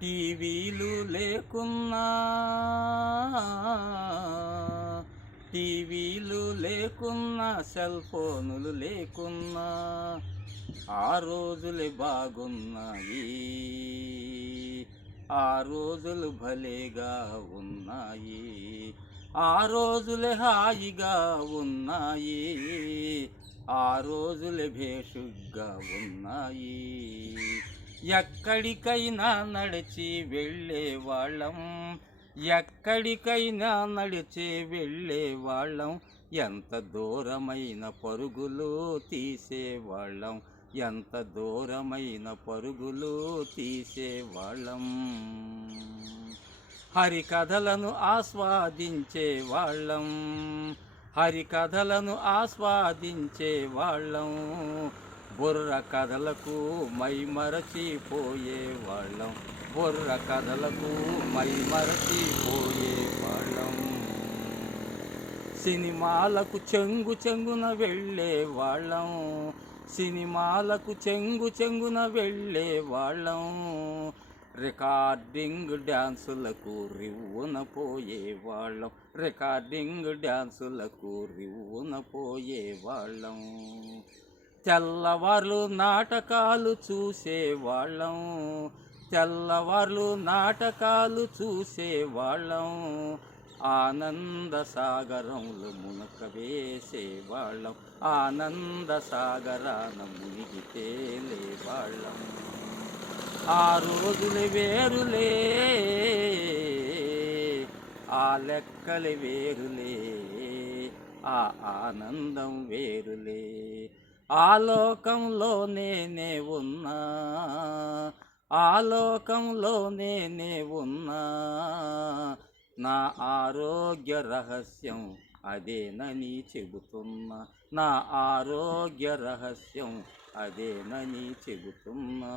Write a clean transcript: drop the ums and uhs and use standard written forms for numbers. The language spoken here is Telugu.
టీవీలు లేకున్నా టీవీలు లేకున్నా సెల్ ఫోనులు లేకున్నా ఆ రోజులే బాగున్నాయి, ఆ రోజులు భలేగా ఉన్నాయి, ఆ రోజులే హాయిగా ఉన్నాయి, ఆ రోజులే భేషుగ్గా ఉన్నాయి. ఎక్కడికైనా నడిచి వెళ్ళేవాళ్ళం, ఎక్కడికైనా నడిచి వెళ్ళేవాళ్ళం, ఎంత దూరమైన పరుగులు తీసేవాళ్ళం, ఎంత దూరమైన పరుగులు తీసేవాళ్ళం. హరికథలను ఆస్వాదించేవాళ్ళం, హరికథలను ఆస్వాదించేవాళ్ళం, బుర్ర కథలకు మైమరచిపోయేవాళ్ళం, బుర్ర కథలకు మైమరచిపోయేవాళ్ళం. సినిమాలకు చెంగు చెంగున వెళ్ళేవాళ్ళం, సినిమాలకు చెంగు చెంగున వెళ్ళేవాళ్ళం, రికార్డింగ్ డ్యాన్సులకు రివ్వున పోయేవాళ్ళం, రికార్డింగ్ డ్యాన్సులకు రివ్వున పోయేవాళ్ళం. తెల్లవార్లు నాటకాలు చూసేవాళ్ళం, తెల్లవార్లు నాటకాలు చూసేవాళ్ళం, ఆనంద సాగరంలో మునక వేసేవాళ్ళం, ఆనంద సాగరాన మునిగి తేలేవాళ్ళం. ఆ రోజులు వేరులే, ఆ లెక్కలు వేరులే, ఆ ఆనందం వేరులే. ఆ లోకంలో నేనే ఉన్నా, ఆ లోకంలో నేనే ఉన్నా, నా ఆరోగ్య రహస్యం అదేనని చెబుతున్నా, నా ఆరోగ్య రహస్యం అదేనని చెబుతున్నా.